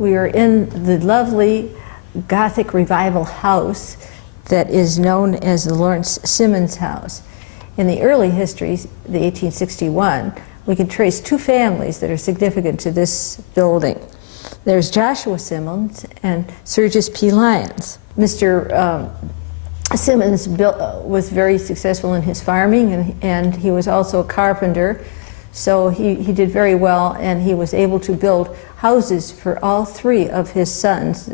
We are in the lovely Gothic Revival house that is known as the Lawrence Simmons House. In the early history, the 1861, we can trace two families that are significant to this building. There's Joshua Simmons and Sergius P. Lyons. Mr. Simmons was very successful in his farming, and he was also a carpenter, so he did very well, and he was able to build houses for all three of his sons.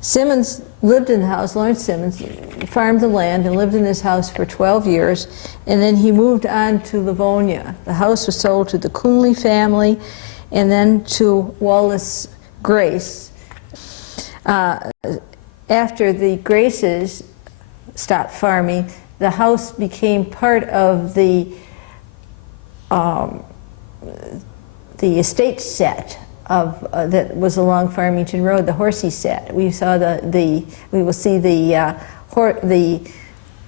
Simmons lived in the house. Lawrence Simmons farmed the land and lived in this house for 12 years, and then he moved on to Livonia. The house was sold to the Coonley family and then to Wallace Grace. After the Graces stopped farming, the house became part of the estate set of that was along Farmington Road, the Horsey set. We saw we will see the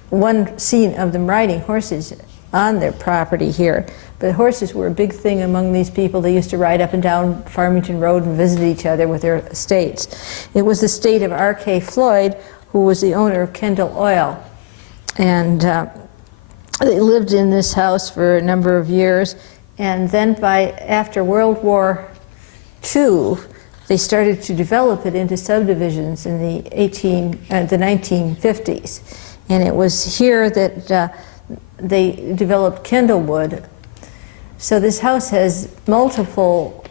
one scene of them riding horses on their property here. But horses were a big thing among these people. They used to ride up and down Farmington Road and visit each other with their estates. It was the estate of R.K. Floyd, who was the owner of Kendall Oil. And they lived in this house for a number of years. And then after World War II, they started to develop it into subdivisions in the 1950s. And it was here that they developed Kendallwood. So this house has multiple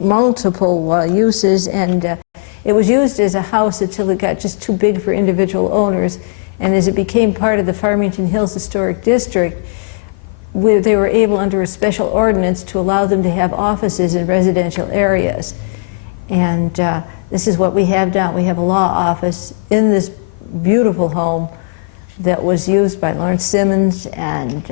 uses, and it was used as a house until it got just too big for individual owners. And as it became part of the Farmington Hills Historic District, they were able, under a special ordinance, to allow them to have offices in residential areas. And this is what we have now. We have a law office in this beautiful home that was used by Lawrence Simmons and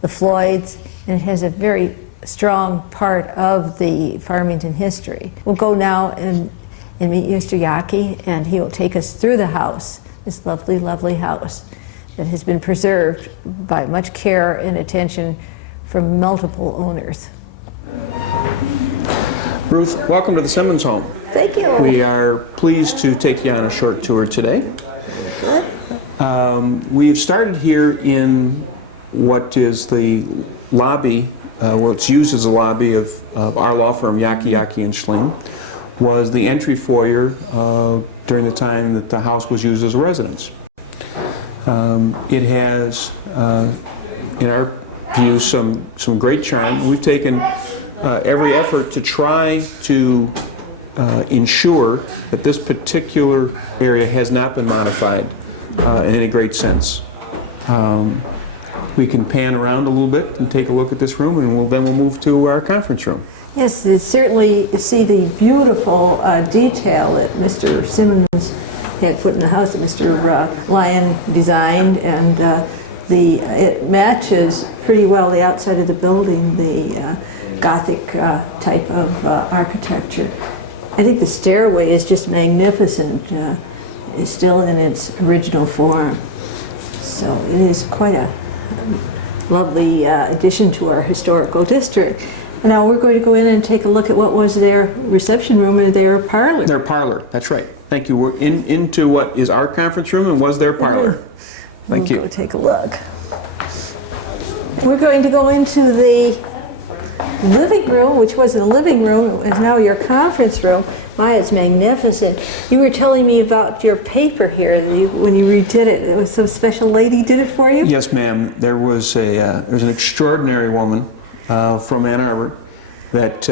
the Floyds, and it has a very strong part of the Farmington history. We'll go now and meet Mr. Yaki, and he will take us through the house, this lovely, lovely house that has been preserved by much care and attention from multiple owners. Ruth, welcome to the Simmons home. Thank you. We are pleased to take you on a short tour today. Good. We've started here in what is the lobby, well, it's used as a lobby of our law firm, Yaki and Schling, was the entry foyer during the time that the house was used as a residence. It has, in our view, some great charm. We've taken every effort to try to ensure that this particular area has not been modified in any great sense. We can pan around a little bit and take a look at this room, and then we'll move to our conference room. Yes, you certainly see the beautiful detail that Mr. Simmons had put in the house that Mr. Lyon designed, and it matches pretty well the outside of the building, the Gothic type of architecture. I think the stairway is just magnificent. It's still in its original form. So it is quite a lovely addition to our historical district. And now we're going to go in and take a look at what was their reception room and their parlor. Their parlor, that's right. Thank you. We're into what is our conference room and was their parlor. Thank you. We'll go take a look. We're going to go into the living room, which was the living room, is now your conference room. My, it's magnificent. You were telling me about your paper here when you redid it. It was some special lady did it for you? Yes, ma'am. There was an extraordinary woman from Ann Arbor that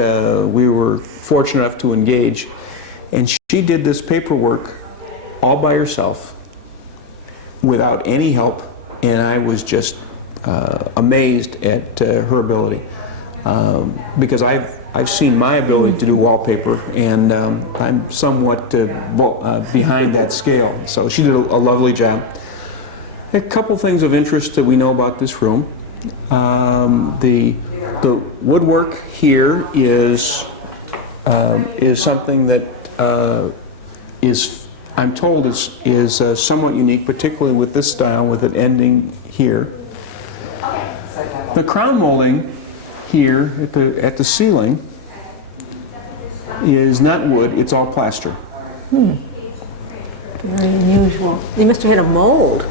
we were fortunate enough to engage, and she did this paperwork all by herself without any help, and I was just amazed at her ability. Because I've seen my ability to do wallpaper, and I'm somewhat behind that scale. So she did a lovely job. A couple things of interest that we know about this room. The woodwork here is something that I'm told is somewhat unique, particularly with this style, with it ending here. The crown molding here at the ceiling is not wood, it's all plaster. Very unusual. They must have had a mold.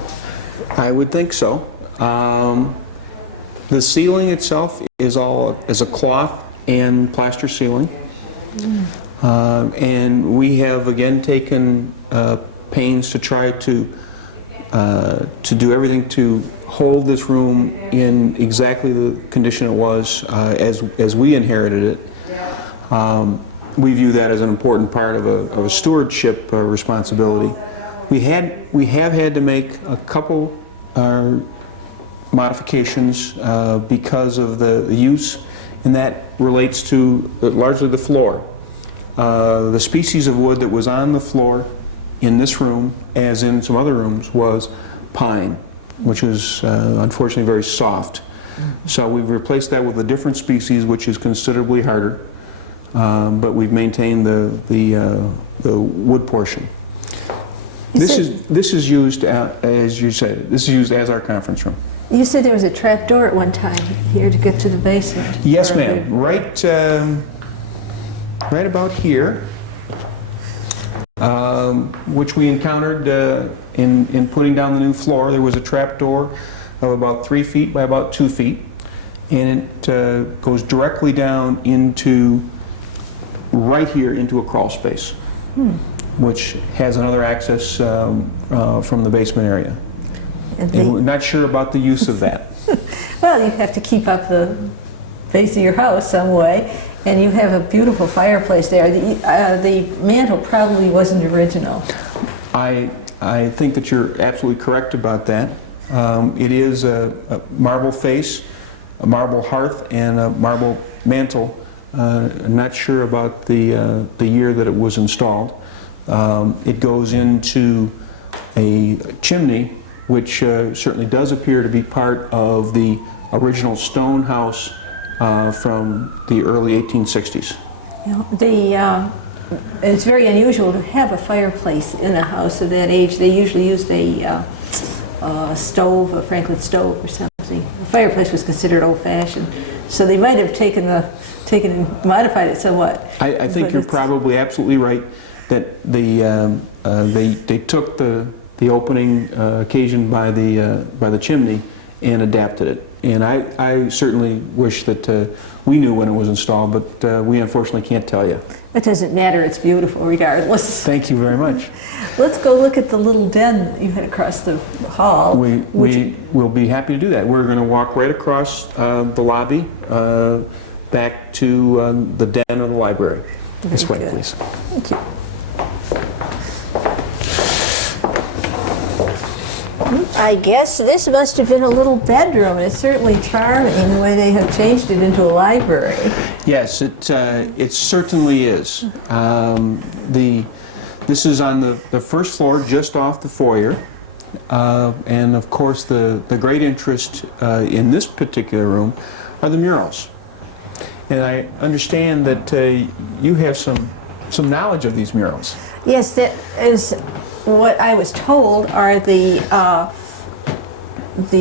I would think so. The ceiling itself is a cloth and plaster ceiling. And we have again taken pains to try to do everything to hold this room in exactly the condition it was as we inherited it. We view that as an important part of a stewardship responsibility. We have had to make a couple modifications because of the use, and that relates to largely the floor. The species of wood that was on the floor in this room, as in some other rooms, was pine, which is unfortunately very soft. So we've replaced that with a different species, which is considerably harder, but we've maintained the wood portion. This is used, as you said, this is used as our conference room. You said there was a trap door at one time here to get to the basement. Yes, ma'am. Right about here, which we encountered in putting down the new floor. There was a trap door of about 3 feet by about 2 feet, and it goes directly down into right here into a crawl space, which has another access from the basement area. And we're not sure about the use of that. Well, you have to keep up the face of your house some way, and you have a beautiful fireplace there. The mantle probably wasn't original. I think that you're absolutely correct about that. It is a marble face, a marble hearth, and a marble mantle. I'm not sure about the year that it was installed. It goes into a chimney, which certainly does appear to be part of the original stone house from the early 1860s. You know, it's very unusual to have a fireplace in a house of that age. They usually used a stove, a Franklin stove or something. The fireplace was considered old-fashioned, so they might have taken and modified it somewhat. I think you're probably absolutely right that they took the opening occasioned by the chimney and adapted it. And I certainly wish that we knew when it was installed, but we unfortunately can't tell you. It doesn't matter, it's beautiful regardless. Thank you very much. Let's go look at the little den that you had across the hall. We will be happy to do that. We're going to walk right across the lobby back to the den of the library. This way, please. Thank you. I guess this must have been a little bedroom. It's certainly charming the way they have changed it into a library. Yes, it certainly is. This is on the first floor, just off the foyer, and of course the great interest in this particular room are the murals. And I understand that you have some knowledge of these murals. Yes, that is what I was told are the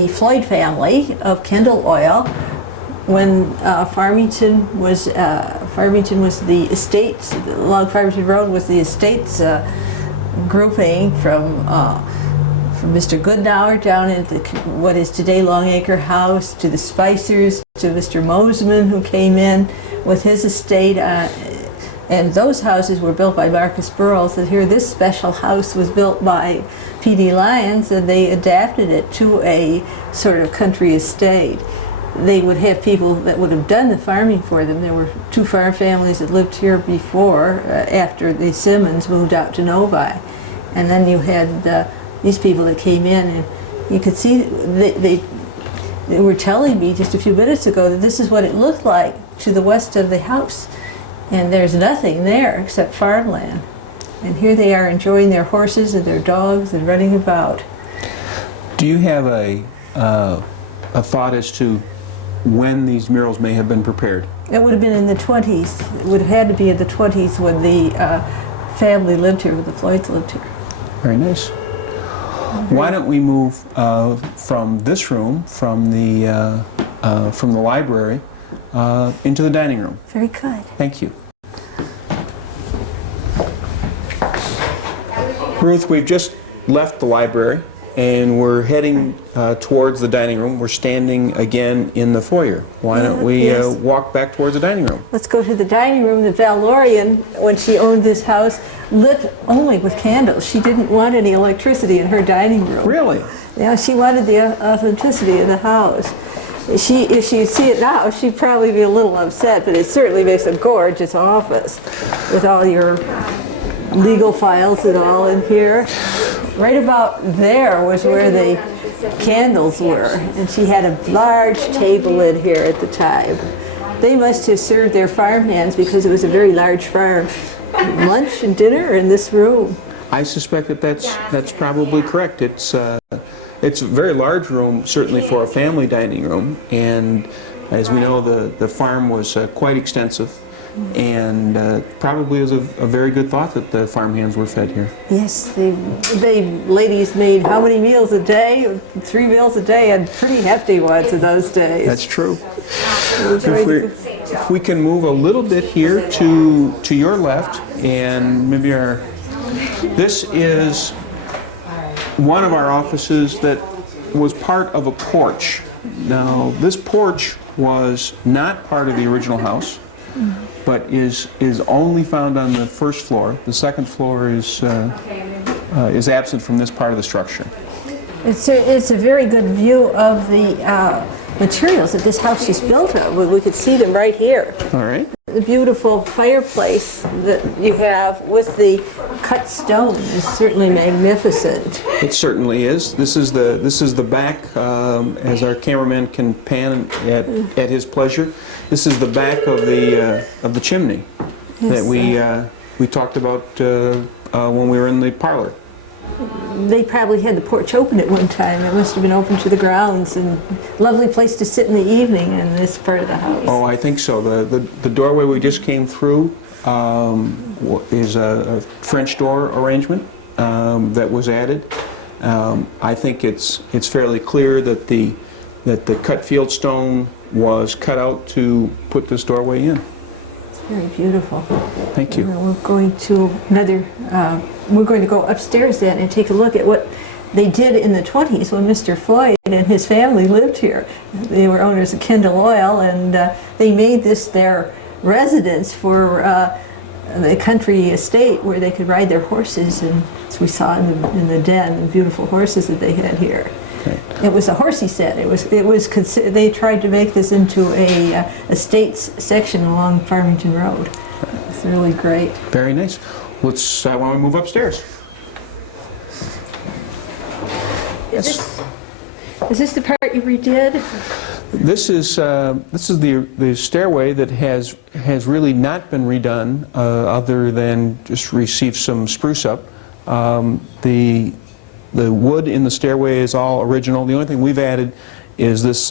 Floyd family of Kendall Oil. When Farmington was the estates, along Farmington Road was the estates grouping from Mr. Goodnour down at what is today Longacre House, to the Spicers, to Mr. Mosman, who came in with his estate. And those houses were built by Marcus Burroughs, and here this special house was built by P.D. Lyons, and they adapted it to a sort of country estate. They would have people that would have done the farming for them. There were 2 farm families that lived here before, after the Simmons moved out to Novi. And then you had these people that came in, and you could see they were telling me just a few minutes ago that this is what it looked like to the west of the house. And there's nothing there except farmland. And here they are enjoying their horses and their dogs and running about. Do you have a thought as to when these murals may have been prepared? It would have been in the 20s. It would have had to be in the 20s when the family lived here, when the Floyds lived here. Very nice. Why don't we move from this room, from the library, into the dining room? Very good. Thank you. Ruth, we've just left the library and we're heading towards the dining room. We're standing again in the foyer. Why don't we Yes. walk back towards the dining room? Let's go to the dining room. The Valorian, when she owned this house, lit only with candles. She didn't want any electricity in her dining room. Really? Yeah, she wanted the authenticity of the house. If she'd see it now, she'd probably be a little upset, but it certainly makes a gorgeous office with all your legal files and all in here. Right about there was where the candles were, and she had a large table in here at the time. They must have served their farmhands because it was a very large farm. Lunch and dinner in this room. I suspect that that's probably correct. It's a very large room, certainly for a family dining room, and as we know, the farm was quite extensive, and probably was a very good thought that the farmhands were fed here. Yes, they ladies made how many meals a day? 3 meals a day, and pretty hefty ones in those days. That's true. If we can move a little bit here to your left, and maybe this is one of our offices that was part of a porch. Now, this porch was not part of the original house, but is only found on the first floor. The second floor is absent from this part of the structure. It's a very good view of the materials that this house is built of. We could see them right here. All right. The beautiful fireplace that you have with the cut stone is certainly magnificent. It certainly is. This is the back, as our cameraman can pan at his pleasure. This is the back of the chimney that we talked about when we were in the parlor. They probably had the porch open at one time. It must have been open to the grounds, and lovely place to sit in the evening in this part of the house. Oh, I think so. The doorway we just came through is a French door arrangement that was added. I think it's fairly clear that the cut field stone was cut out to put this doorway in. It's very beautiful. Thank you. We're going to we're going to go upstairs then and take a look at what they did in the 20s when Mr. Floyd and his family lived here. They were owners of Kendall Oil, and they made this their residence for the country estate where they could ride their horses, and as we saw in the den, the beautiful horses that they had here. Okay. It was a horsey set. They tried to make this into a estates section along Farmington Road. It's really great. Very nice. Let's. Why don't we move upstairs? Is this the part you redid? This is the stairway that has really not been redone, other than just receive some spruce up. The wood in the stairway is all original. The only thing we've added is this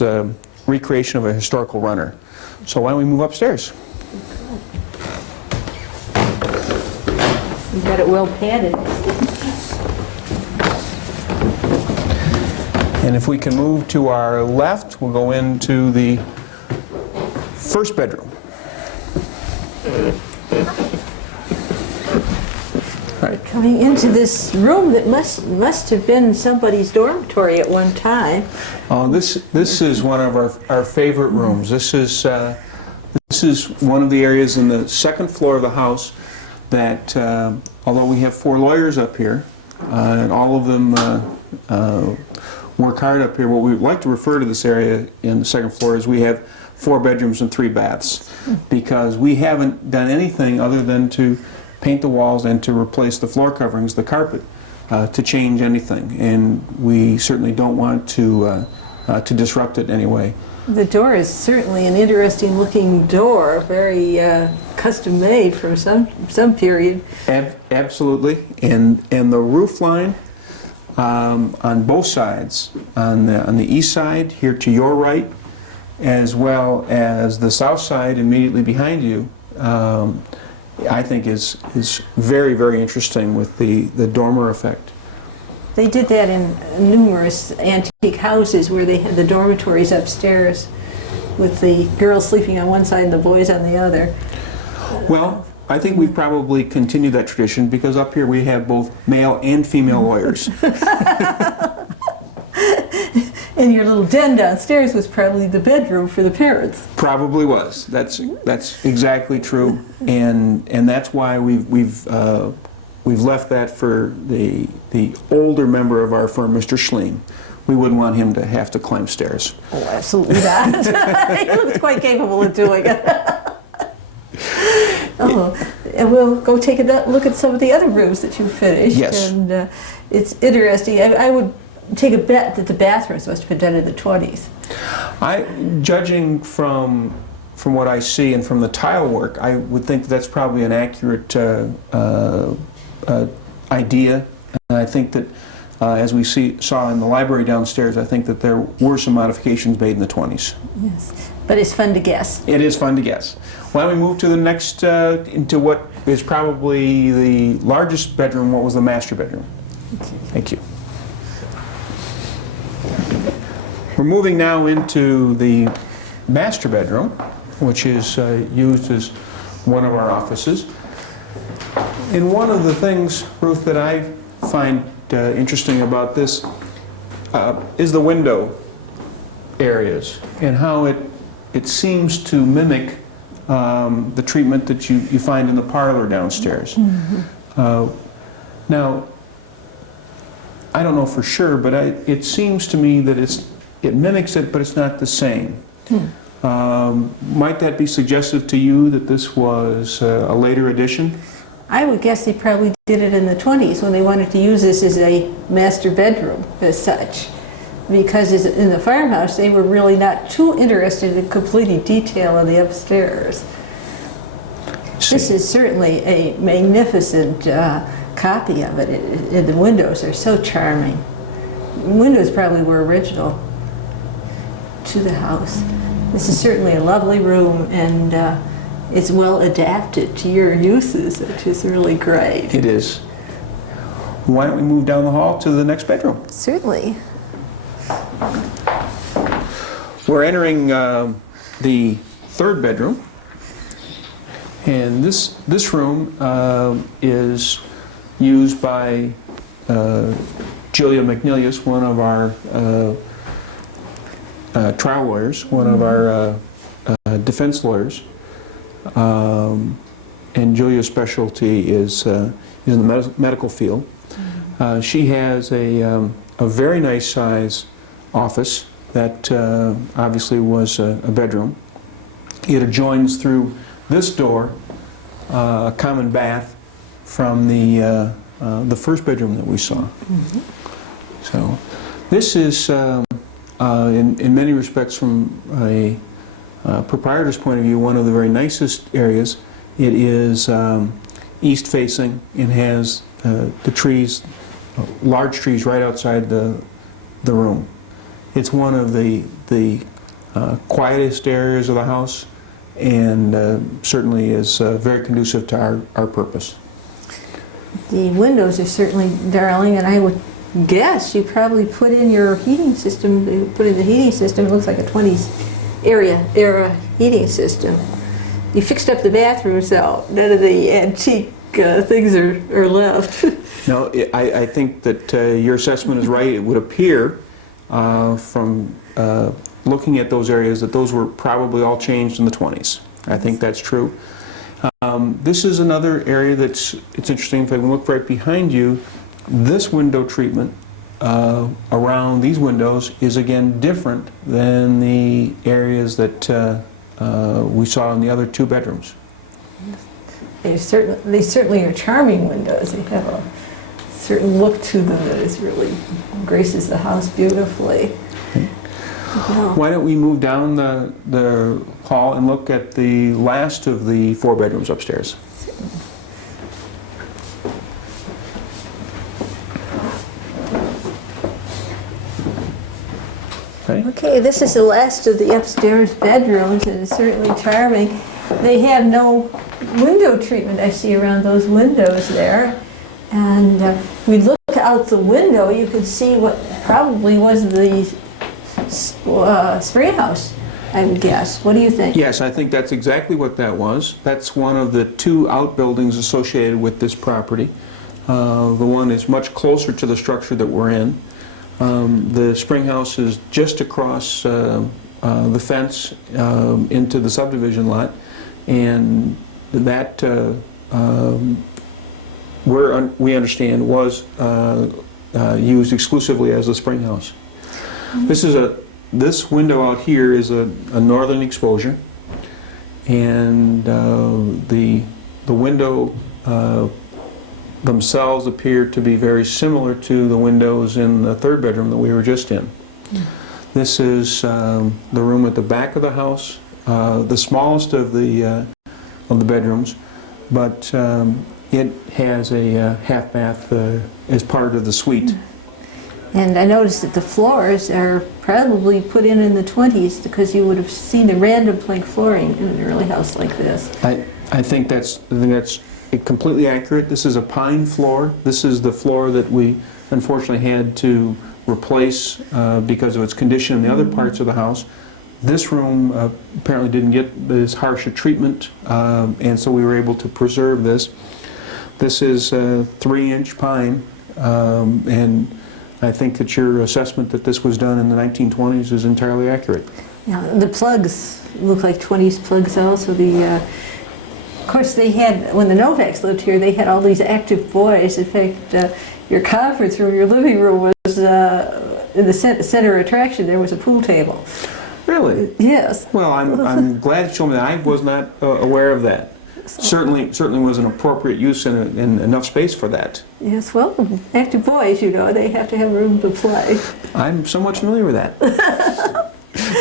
recreation of a historical runner. So why don't we move upstairs? You got it well padded. And if we can move to our left, we'll go into the first bedroom. Right. Coming into this room that must have been somebody's dormitory at one time. This is one of our favorite rooms. This is one of the areas in the second floor of the house that, although we have 4 lawyers up here, and all of them work hard up here, what we like to refer to this area in the second floor is we have 4 bedrooms and 3 baths, because we haven't done anything other than to paint the walls and to replace the floor coverings, the carpet, to change anything, and we certainly don't want to disrupt it in any way. The door is certainly an interesting looking door, very custom made from some period. Absolutely, and the roof line on both sides, on the east side here to your right, as well as the south side immediately behind you, I think is very, very interesting with the dormer effect. They did that in numerous antique houses where they had the dormitories upstairs with the girls sleeping on one side and the boys on the other. Well, I think we've probably continued that tradition because up here we have both male and female lawyers. And your little den downstairs was probably the bedroom for the parents. Probably was. That's exactly true, and that's why we've left that for the older member of our firm, Mr. Schleen. We wouldn't want him to have to climb stairs. Oh, absolutely not. He looks quite capable of doing it. Oh, and we'll go take a look at some of the other rooms that you finished. Yes. And it's interesting. I would take a bet that the bathrooms must have been done in the 20s. Judging from what I see and from the tile work, I would think that's probably an accurate idea. And I think that, as we saw in the library downstairs, I think that there were some modifications made in the 20s. Yes, but it's fun to guess. It is fun to guess. Why don't we move to the next, into what is probably the largest bedroom, what was the master bedroom? Thank you. We're moving now into the master bedroom, which is used as one of our offices. And one of the things, Ruth, that I find interesting about this is the window areas and how it seems to mimic the treatment that you find in the parlor downstairs. Mm-hmm. Now, I don't know for sure, but it seems to me that it mimics it, but it's not the same. Might that be suggestive to you that this was a later addition? I would guess they probably did it in the 20s when they wanted to use this as a master bedroom as such. Because in the farmhouse, they were really not too interested in completing detail of the upstairs. This is certainly a magnificent copy of it. The windows are so charming. Windows probably were original to the house. This is certainly a lovely room, and it's well adapted to your uses, which is really great. It is. Why don't we move down the hall to the next bedroom? Certainly. We're entering the third bedroom, and this room is used by Julia McNilius, one of our trial lawyers, one of our defense lawyers, and Julia's specialty is in the medical field. She has a very nice size office that obviously was a bedroom. It adjoins through this door a common bath from the first bedroom that we saw. Mm-hmm. So this is, in many respects, from a proprietor's point of view, one of the very nicest areas. It is east facing and has the trees, large trees right outside the room. It's one of the quietest areas of the house, and certainly is very conducive to our purpose. The windows are certainly darling, and I would guess you probably put in your heating system. You put in the heating system. It looks like a 20s era heating system. You fixed up the bathrooms, so none of the antique things are left. No, I think that your assessment is right. It would appear from looking at those areas that those were probably all changed in the 20s. I think that's true. This is another area it's interesting. If I can look right behind you, this window treatment around these windows is again different than the areas that we saw in the other two bedrooms. They certainly are charming windows. They have a certain look to them that is really graces the house beautifully. Okay. Why don't we move down the hall and look at the last of the four bedrooms upstairs? Okay, this is the last of the upstairs bedrooms, and it's certainly charming. They have no window treatment I see around those windows there. And we look out the window, you can see what probably was the spring house I would guess. What do you think? Yes, I think that's exactly what that was. That's one of the two outbuildings associated with this property. The one is much closer to the structure that we're in. The spring house is just across the fence into the subdivision lot, and that we understand was used exclusively as a spring house. This window out here is a northern exposure, and the window themselves appear to be very similar to the windows in the third bedroom that we were just in. This is the room at the back of the house, the smallest of the bedrooms, but it has a half bath as part of the suite. And I noticed that the floors are probably put in the 20s, because you would have seen the random plank flooring in an early house like this. I think that's completely accurate. This is a pine floor. This is the floor that we unfortunately had to replace because of its condition in the other parts of the house. This room apparently didn't get this harsh a treatment, and so we were able to preserve this. This is 3-inch pine, and I think that your assessment that this was done in the 1920s is entirely accurate. Yeah, the plugs look like 20s plugs also. Of course, they had, when the Novaks lived here, they had all these active boys. In fact, your conference room, your living room was in the center attraction. There was a pool table. Really? Yes. Well, I'm glad you told me that. I was not aware of that. Certainly was an appropriate use and enough space for that. Yes, well, active boys, you know, they have to have room to play. I'm somewhat familiar with that.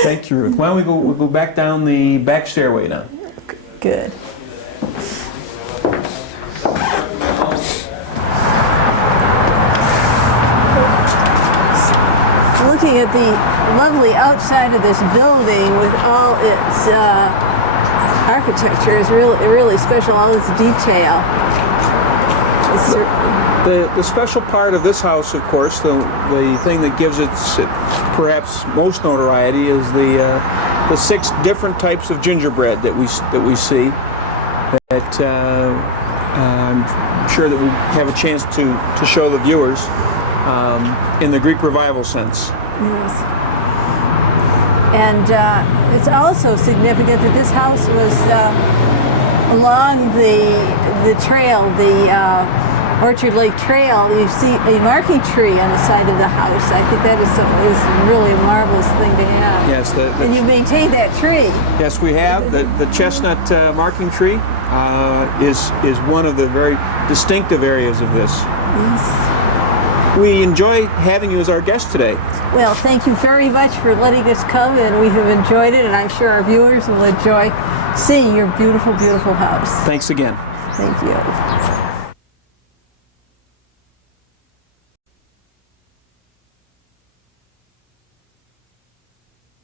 Thank you, Ruth. Why don't we'll go back down the back stairway now. Good. Looking at the lovely outside of this building with all its architecture is really special, all its detail. The special part of this house, of course, the thing that gives it perhaps most notoriety is the 6 different types of gingerbread that we see. That I'm sure that we have a chance to show the viewers in the Greek Revival sense. Yes. And it's also significant that this house was along the trail, the Orchard Lake Trail. You see a marking tree on the side of the house. I think that is really a marvelous thing to have. Yes, and you maintain that tree. Yes, we have. The chestnut marking tree is one of the very distinctive areas of this. Yes. We enjoy having you as our guest today. Well, thank you very much for letting us come, and we have enjoyed it, and I'm sure our viewers will enjoy seeing your beautiful, beautiful house. Thanks again. Thank you.